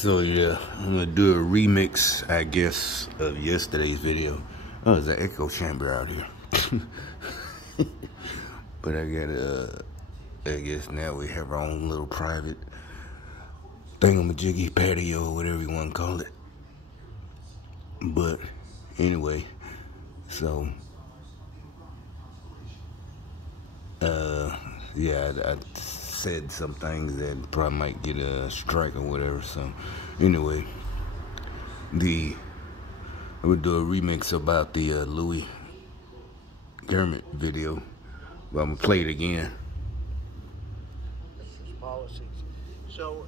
So yeah, I'm gonna do a remix, I guess, of yesterday's video. Oh, there's an echo chamber out here. But I guess now we have our own little private thingamajiggy patio, or whatever you want to call it. But anyway, so yeah, I said some things that probably might get a strike or whatever. So anyway, I would do a remix about the Louis German video, but I'm gonna play it again. Policies. So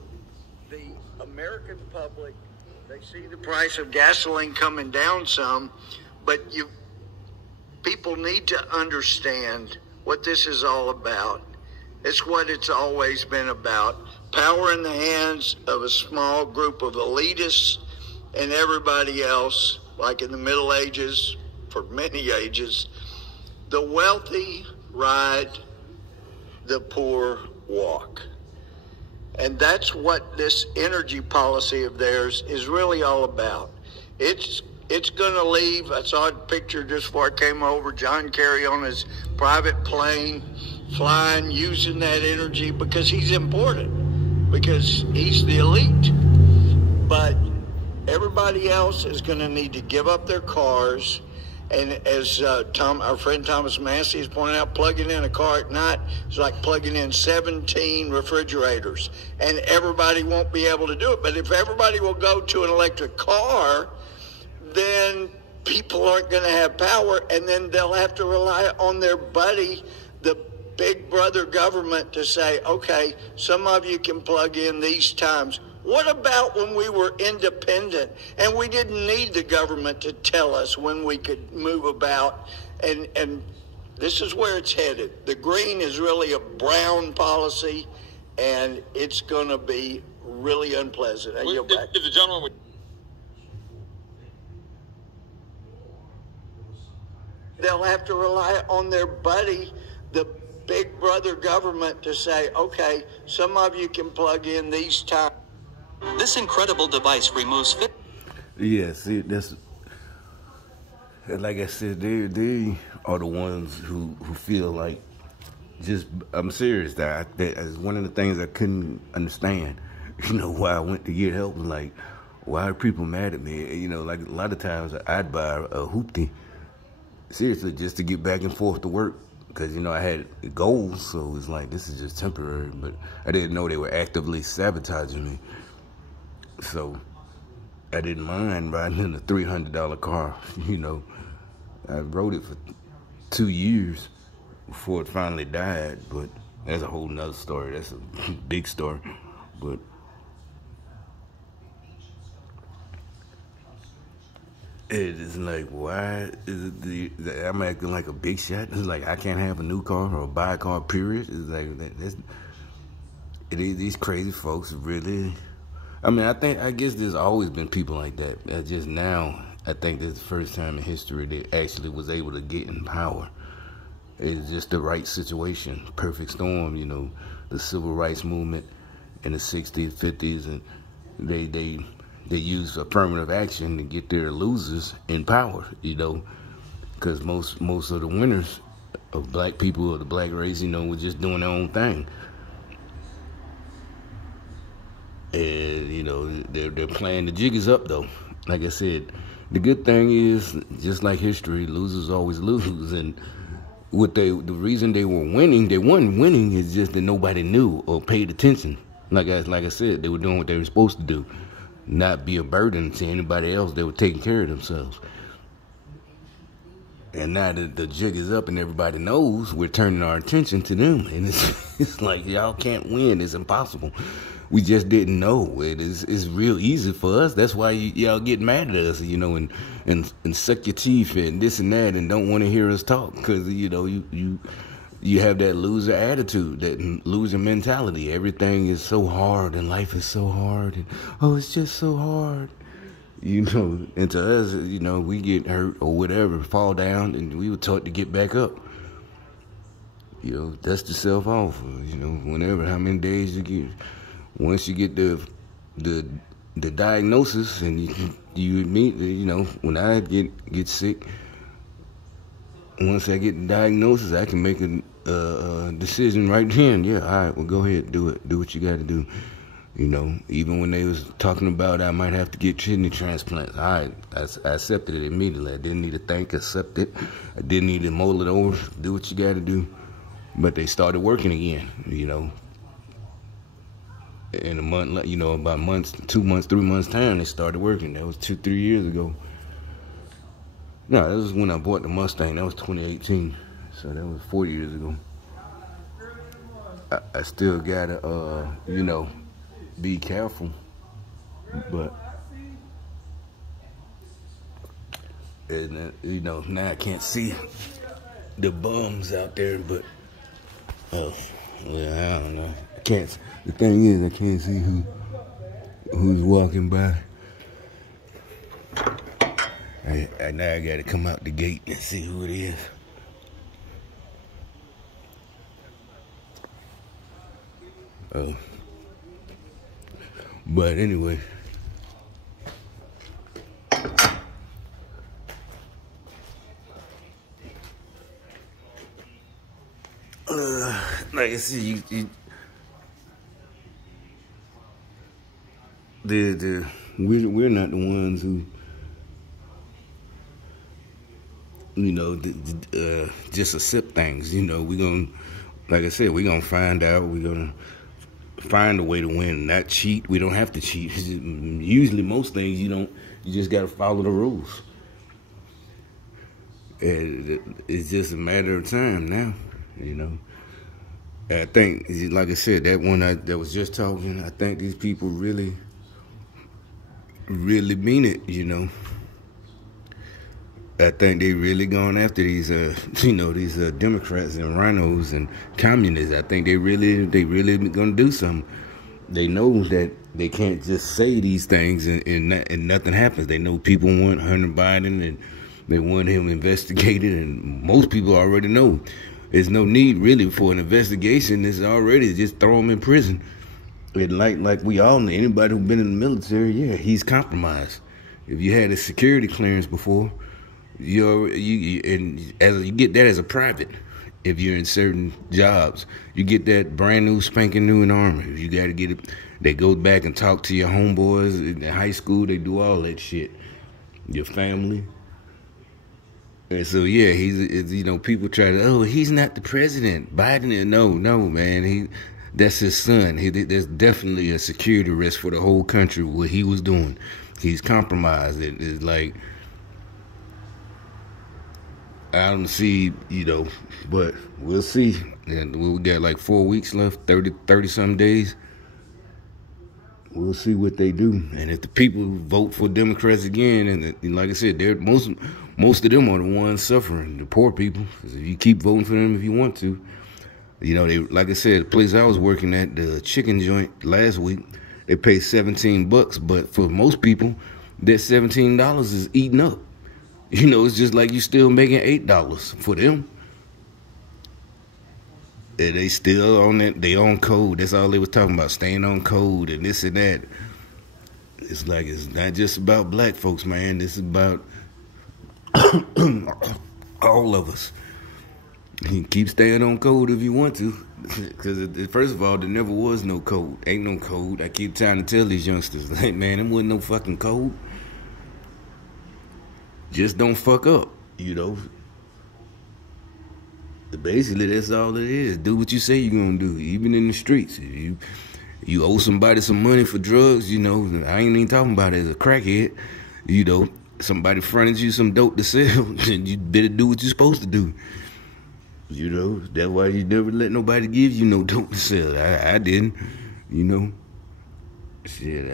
the American public, they see the price of gasoline coming down some, but people need to understand what this is all about. It's what it's always been about. Power in the hands of a small group of elitists and everybody else, like in the Middle Ages, for many ages. The wealthy ride, the poor walk. And that's what this energy policy of theirs is really all about. It's going to leave. I saw a picture just before I came over, John Kerry on his private plane, flying, using that energy because he's important, because he's the elite. But everybody else is going to need to give up their cars. And as our friend Thomas Massey has pointed out, plugging in a car at night is like plugging in 17 refrigerators. And everybody won't be able to do it. But if everybody will go to an electric car, then people aren't going to have power. And then they'll have to rely on their buddy, the big brother government, to say, okay, some of you can plug in these times. What about when we were independent and we didn't need the government to tell us when we could move about? And this is where it's headed. The green is really a brown policy, and it's going to be really unpleasant. If the gentleman would... They'll have to rely on their buddy, the big brother government, to say, okay, some of you can plug in these times. This incredible device removes fit. Yeah, see, that's like I said, they are the ones who feel like, just, I'm serious, that is one of the things I couldn't understand. You know, why I went to get help, was like, why are people mad at me? You know, like a lot of times I'd buy a hoopty, seriously, just to get back and forth to work. Because, you know, I had goals, so it's like, this is just temporary. But I didn't know they were actively sabotaging me. So I didn't mind riding in a $300 car. You know, I rode it for 2 years before it finally died. But that's a whole nother story. That's a big story. But it is like, why is it I'm acting like a big shot? It's like I can't have a new car or buy a car, period. It's like, these crazy folks really... I mean, I guess there's always been people like that. Just now, I think this is the first time in history they actually was able to get in power. It's just the right situation, perfect storm, you know, the civil rights movement in the 60s, 50s, and they use affirmative action to get their losers in power, you know, because most of the winners of black people or the black race, you know, were just doing their own thing. And, you know, they're playing the jig is up, though. Like I said, the good thing is, just like history, losers always lose. And the reason they were winning, they weren't winning, is just that nobody knew or paid attention. Like I said, they were doing what they were supposed to do, not be a burden to anybody else. They were taking care of themselves. And now that the jig is up and everybody knows, we're turning our attention to them. And it's like, y'all can't win. It's impossible. We just didn't know. It's real easy for us. That's why y'all get mad at us, you know, and suck your teeth and this and that and don't want to hear us talk, because, you know, you have that loser attitude, that loser mentality. Everything is so hard and life is so hard, and oh, it's just so hard. You know, and to us, you know, we get hurt or whatever, fall down, and we were taught to get back up. You know, dust yourself off, you know, whenever, how many days you get. Once you get the the diagnosis, and you admit, you know, when I get sick, once I get the diagnosis, I can make a decision right then. Yeah, all right, well, go ahead, do it. Do what you got to do. You know, even when they was talking about I might have to get kidney transplants, all right, I accepted it immediately. I didn't need to think, accept it. I didn't need to mull it over, do what you got to do. But they started working again, you know. In a month, you know, about 2 months, 3 months time, they started working. That was 2-3 years ago. No, that was when I bought the Mustang. That was 2018. So that was 4 years ago. I still gotta, you know, be careful. But, and, you know, now I can't see the bums out there, but, oh, yeah, I don't know. I can't. The thing is, I can't see who's walking by. Now I gotta come out the gate and see who it is. Oh. But anyway. Like I said, we're not the ones who, you know, just accept things. You know, we're gonna, like I said, we're gonna find out. We're gonna find a way to win, not cheat. We don't have to cheat. Usually, most things you just gotta follow the rules. It's just a matter of time now. You know. I think, like I said, that one that was just talking, I think these people really mean it, you know. I think they really going after these, you know, these Democrats and rhinos and communists. I think they really gonna do something. They know that they can't just say these things and nothing happens. They know people want Hunter Biden and they want him investigated, and most people already know. There's no need really for an investigation. It's already just throw him in prison. And like we all know, anybody who's been in the military, yeah, he's compromised. If you had a security clearance before, you get that as a private. If you're in certain jobs, you get that brand new, spanking new in the Army. You got to get it. They go back and talk to your homeboys in high school. They do all that shit. Your family. And so, yeah, he's, you know, people try to, oh, he's not the president. Biden, no, man. That's his son. There's definitely a security risk for the whole country, what he was doing. He's compromised. It's like, I don't see, you know, but we'll see. And we got like 4 weeks left, 30-some days. We'll see what they do. And if the people vote for Democrats again, and like I said, most of them are the ones suffering, the poor people. If you keep voting for them if you want to. You know, they, like I said, the place I was working at, the chicken joint last week, they pay $17, but for most people, that $17 is eating up. You know, it's just like you still making $8 for them. And they still on that, they on code. That's all they was talking about, staying on code and this and that. It's like, it's not just about black folks, man. This is about all of us. You can keep staying on code if you want to. Because, first of all, there never was no code. Ain't no code. I keep trying to tell these youngsters, like, man, there wasn't no fucking code. Just don't fuck up, you know. Basically, that's all it is. Do what you say you're going to do, even in the streets. If you owe somebody some money for drugs, you know, I ain't even talking about it as a crackhead. You know, somebody fronted you some dope to sell, and you better do what you're supposed to do. You know, that's why you never let nobody give you no dope to sell. I didn't, you know. Shit,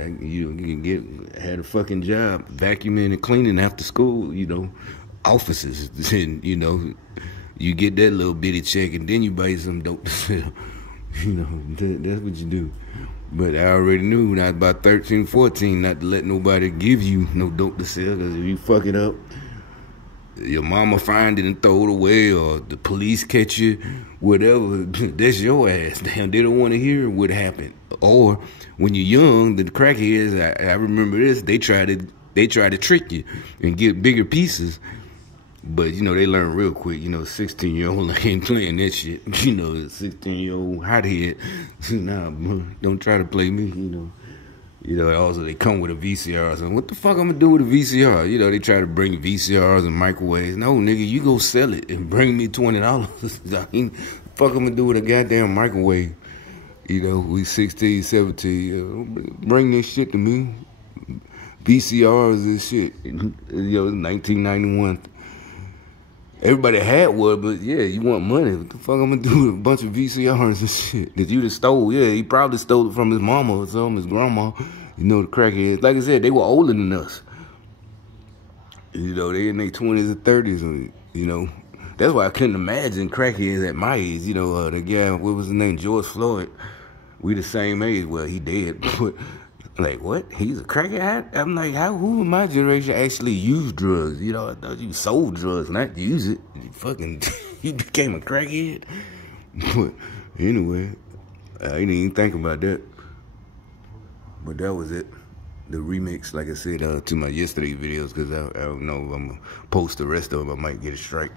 had a fucking job vacuuming and cleaning after school, you know, offices, and, you know, you get that little bitty check and then you buy some dope to sell. You know, that's what you do. But I already knew when I was about 13, 14 not to let nobody give you no dope to sell, because if you fuck it up, your mama find it and throw it away, or the police catch you, whatever, that's your ass. Damn, they don't want to hear what happened. Or when you're young, the crackheads, I remember this, they try to trick you and get bigger pieces. But, you know, they learn real quick. You know, 16-year-old ain't playing that shit. You know, 16-year-old hothead. Nah, don't try to play me, you know. You know, also they come with a VCR. So what the fuck I'm gonna do with a VCR? You know, they try to bring VCRs and microwaves. No, nigga, you go sell it and bring me $20. I mean, fuck I'm gonna do with a goddamn microwave? You know, we 16, 17. Bring this shit to me. VCRs and shit. You know, 1991. Everybody had one, but yeah, you want money. What the fuck I'm gonna do with a bunch of VCRs and shit that you just stole? Yeah, he probably stole it from his mama or something, his grandma. You know, the crackheads. Like I said, they were older than us. You know, they in their 20s and 30s, you know. That's why I couldn't imagine crackheads at my age. You know, the guy, what was his name, George Floyd. We the same age. Well, he dead, but like, what? He's a crackhead? I'm like, who in my generation actually used drugs? You know, I thought you sold drugs, not use it. You became a crackhead? But anyway, I didn't even think about that. But that was it. The remix, like I said, to my yesterday videos, because I don't know if I'm going to post the rest of them. I might get a strike.